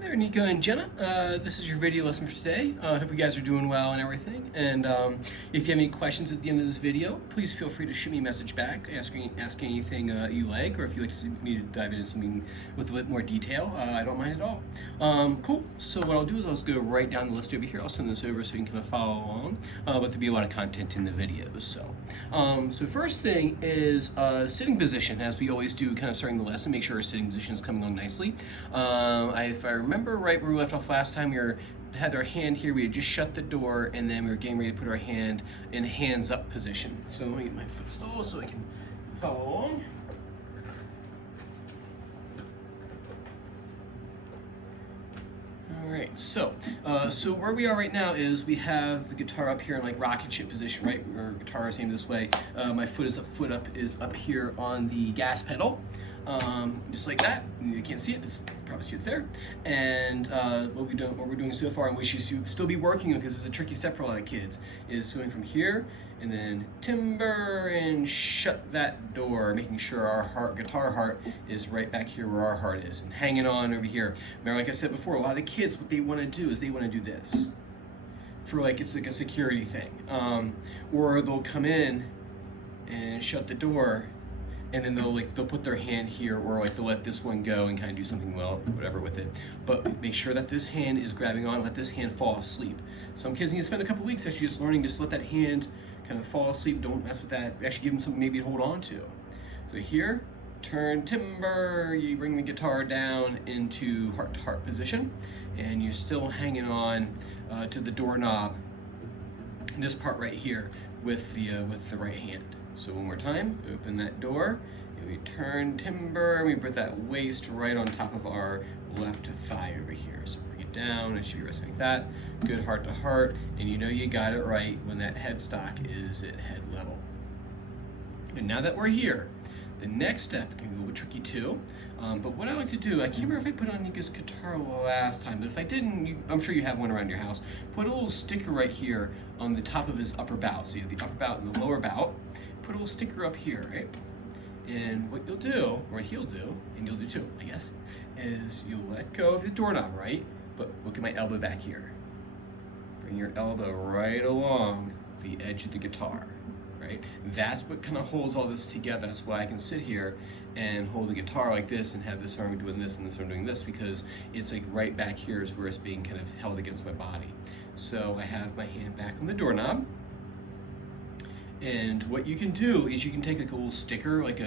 there, Nico and Jenna. This is your video lesson for today. I hope you guys are doing well and everything. And if you have any questions at the end of this video, please feel free to shoot me a message back, ask anything you like, or if you'd like to me to dive into something with a bit more detail, I don't mind at all. Cool. So what I'll do is I'll just go right down the list over here. I'll send this over so you can kind of follow along. But there'll be a lot of content in the videos. So first thing is sitting position, as we always do, kind of starting the lesson. Make sure our sitting position is coming along nicely. If I remember right where we left off last time, had our hand here, we had just shut the door, and then we were getting ready to put our hand in hands up position. So let me get my footstool so I can follow along. All right, so where we are right now is we have the guitar up here in like rocket ship position, right? Our guitar is aimed this way. My foot is up here on the gas pedal. Just like that. You can't see it, you probably see it's there. And what we're doing so far, and we should still be working because it's a tricky step for a lot of kids, is going from here and then timber and shut that door, making sure our guitar heart is right back here where our heart is, and hanging on over here. Remember, like I said before, a lot of kids, what they want to do is they want to do this for it's like a security thing, or they'll come in and shut the door, and then they'll put their hand here, or they'll let this one go and kind of do something whatever with it. But make sure that this hand is grabbing on. Let this hand fall asleep. Some kids need to spend a couple weeks actually just learning, just let that hand kind of fall asleep. Don't mess with that. Actually give them something maybe to hold on to. So here, turn timber. You bring the guitar down into heart to heart position, and you're still hanging on to the doorknob. This part right here with the right hand. So one more time, open that door, and we turn timber, and we put that waist right on top of our left thigh over here. So bring it down, it should be resting like that. Good heart to heart, and you know you got it right when that headstock is at head level. And now that we're here, the next step can be a little tricky too. But what I like to do, I can't remember if I put on Nico's guitar last time, but if I didn't, I'm sure you have one around your house. Put a little sticker right here on the top of his upper bout. So you have the upper bout and the lower bout. Put a little sticker up here, right? And what you'll do, or what he'll do, and you'll do too, I guess, is you'll let go of the doorknob, right? But look at my elbow back here. Bring your elbow right along the edge of the guitar, right? That's what kind of holds all this together. That's why I can sit here and hold the guitar like this and have this arm doing this and this arm doing this, because it's like right back here is where it's being kind of held against my body. So I have my hand back on the doorknob. And what you can do is you can take like a little sticker, like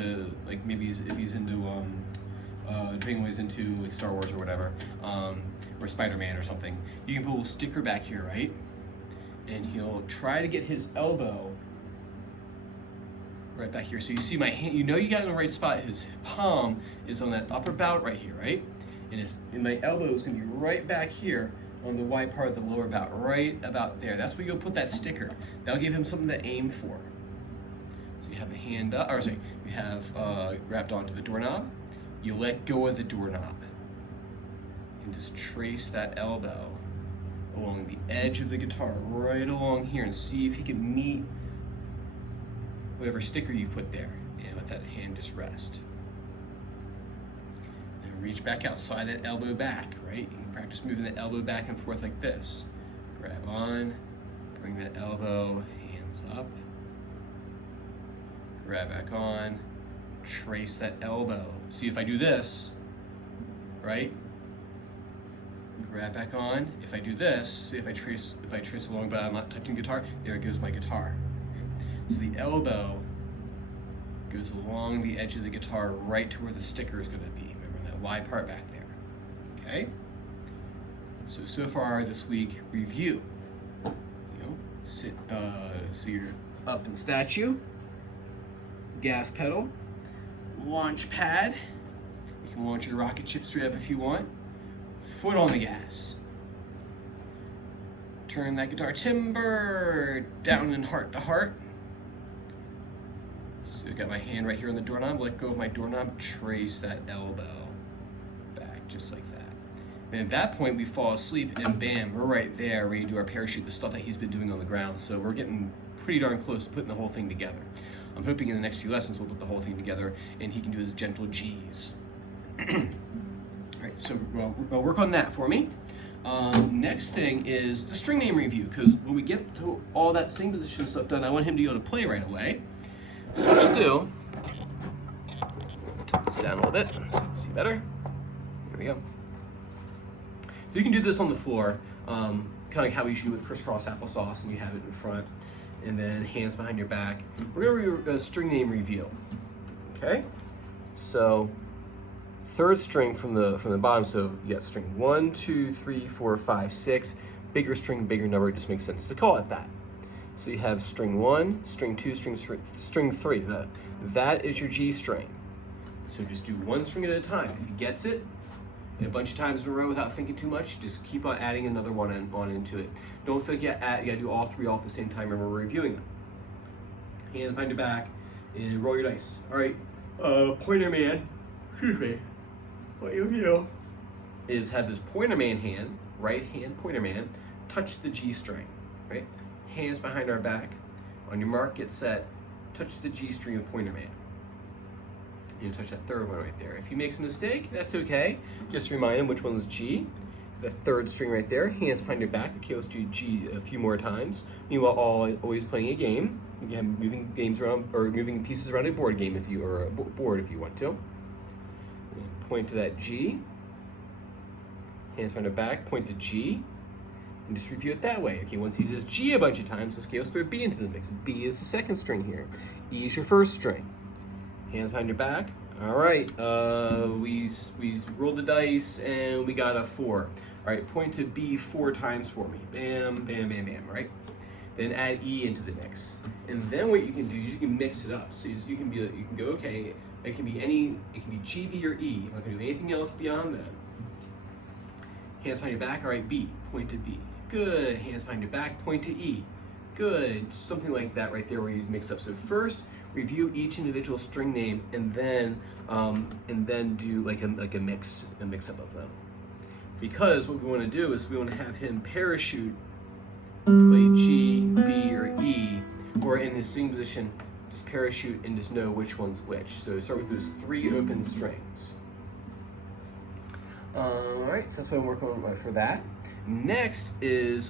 maybe if he's into depending on what he's into, like Star Wars or whatever, or Spider-Man or something. You can put a little sticker back here, right? And he'll try to get his elbow right back here. So you see my hand, you know you got it in the right spot. His palm is on that upper bout right here, right? And my elbow is gonna be right back here on the wide part of the lower bout, right about there. That's where you'll put that sticker. That'll give him something to aim for. So you have the hand up, you have grabbed onto the doorknob. You let go of the doorknob and just trace that elbow along the edge of the guitar, right along here, and see if he can meet whatever sticker you put there, and let that hand just rest. Reach back out, slide that elbow back, right? You can practice moving the elbow back and forth like this. Grab on, bring that elbow, hands up. Grab back on, trace that elbow. See if I do this, right? Grab back on. If I do this, see if I trace along, but I'm not touching the guitar, there goes my guitar. So the elbow goes along the edge of the guitar right to where the sticker is going to be. Wide part back there, okay? So far this week, review. Sit, so you're up in statue, gas pedal, launch pad. You can launch your rocket ship straight up if you want. Foot on the gas. Turn that guitar timber down in heart to heart. So I got my hand right here on the doorknob. Let go of my doorknob. Trace that elbow. Just like that. And at that point we fall asleep, and bam, we're right there ready to do our parachute, the stuff that he's been doing on the ground. So we're getting pretty darn close to putting the whole thing together. I'm hoping in the next few lessons we'll put the whole thing together and he can do his gentle G's. All right, right, so work on that for me. Next thing is the string name review, because when we get to all that string position stuff done, I want him to be able to play right away. So what you do, tuck this down a little bit so you can see better. There we go. So you can do this on the floor, kind of like how we usually do with crisscross applesauce, and you have it in front, and then hands behind your back. We're going to do a string name review. Okay, so third string from the bottom. So you got string 1, 2, 3, 4, 5, 6. Bigger string, bigger number. It just makes sense to call it that. So you have string 1, string 2, string 3. That is your G string. So just do one string at a time. If he gets it a bunch of times in a row without thinking too much, just keep on adding another one on into it. Don't forget, you gotta do all three all at the same time. Remember, we're reviewing them. Hands behind your back and roll your dice. All right, pointer man, excuse me, what you do is have this pointer man hand, right hand pointer man, touch the G string, right? Hands behind our back. On your mark, get set, touch the G string of pointer man. You touch that third one right there. If he makes a mistake, that's okay. Just remind him which one's G. The third string right there, hands behind your back. Okay, let's do G a few more times. Meanwhile, always playing a game. Again, moving games around, or moving pieces around a board game if you, or a board if you want to. And point to that G. Hands behind your back, point to G. And just review it that way. Okay, once he does G a bunch of times, okay, let's throw B into the mix. B is the second string here. E is your first string. Hands behind your back. All right, we rolled the dice and we got a 4. All right, point to B 4 times for me. Bam, bam, bam, bam, right? Then add E into the mix. And then what you can do is you can mix it up. So you can go, okay, it can be G, B, or E. I'm not gonna do anything else beyond that. Hands behind your back. All right, B, point to B. Good. Hands behind your back, point to E. Good. Something like that right there where you mix up. So first, review each individual string name, and then do like a mix up of them. Because what we want to do is we want to have him parachute, play G, B, or E, or in his singing position, just parachute and just know which one's which. So start with those 3 open strings. All right, so that's what I'm working on for that. Next is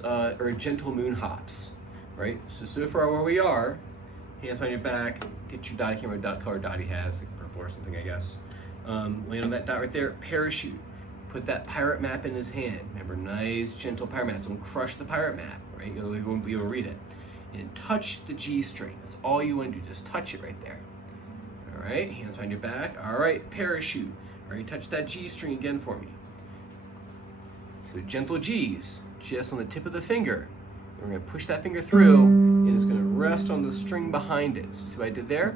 gentle moon hops, right? So far where we are, hands behind your back, get your dot, I can't remember what dot color dot he has, like purple or something, I guess. Land on that dot right there, parachute. Put that pirate map in his hand. Remember, nice, gentle pirate map. Don't crush the pirate map, right? You won't be able to read it. And touch the G string. That's all you want to do, just touch it right there. All right, hands behind your back. All right, parachute. All right, touch that G string again for me. So gentle G's, just on the tip of the finger. We're gonna push that finger through, and it's gonna rest on the string behind it. So see what I did there?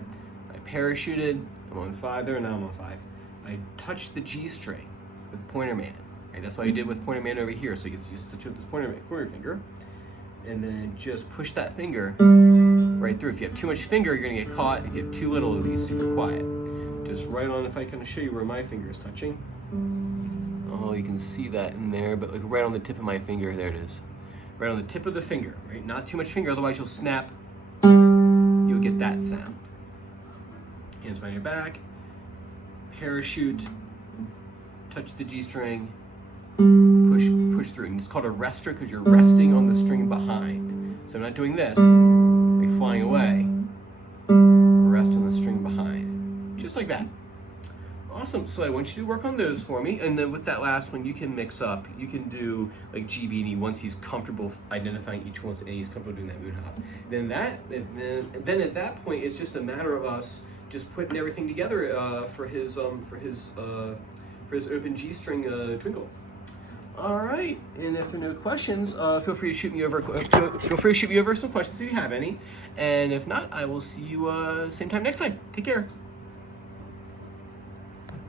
I parachuted, I'm on 5 there, now I'm on 5. I touched the G string with pointer man. Right? That's what I did with pointer man over here. So you can just touch it with this pointer finger, and then just push that finger right through. If you have too much finger, you're gonna get caught. If you have too little, it'll be super quiet. Just right on, if I can show you where my finger is touching. Oh, you can see that in there, but like right on the tip of my finger, there it is. Right on the tip of the finger, right? Not too much finger, otherwise you'll snap. You'll get that sound. Hands behind your back, parachute, touch the G string, push through. And it's called a rester because you're resting on the string behind. So I'm not doing this, like flying away. Rest on the string behind, just like that. Awesome, so I want you to work on those for me, and then with that last one, you can mix up. You can do like G, B, and E once he's comfortable identifying each one, and he's comfortable doing that moon hop. Then at that point, it's just a matter of us just putting everything together for his open G string twinkle. All right, and if there are no questions, feel free to shoot me over. Feel free to shoot me over some questions if you have any, and if not, I will see you same time next time. Take care.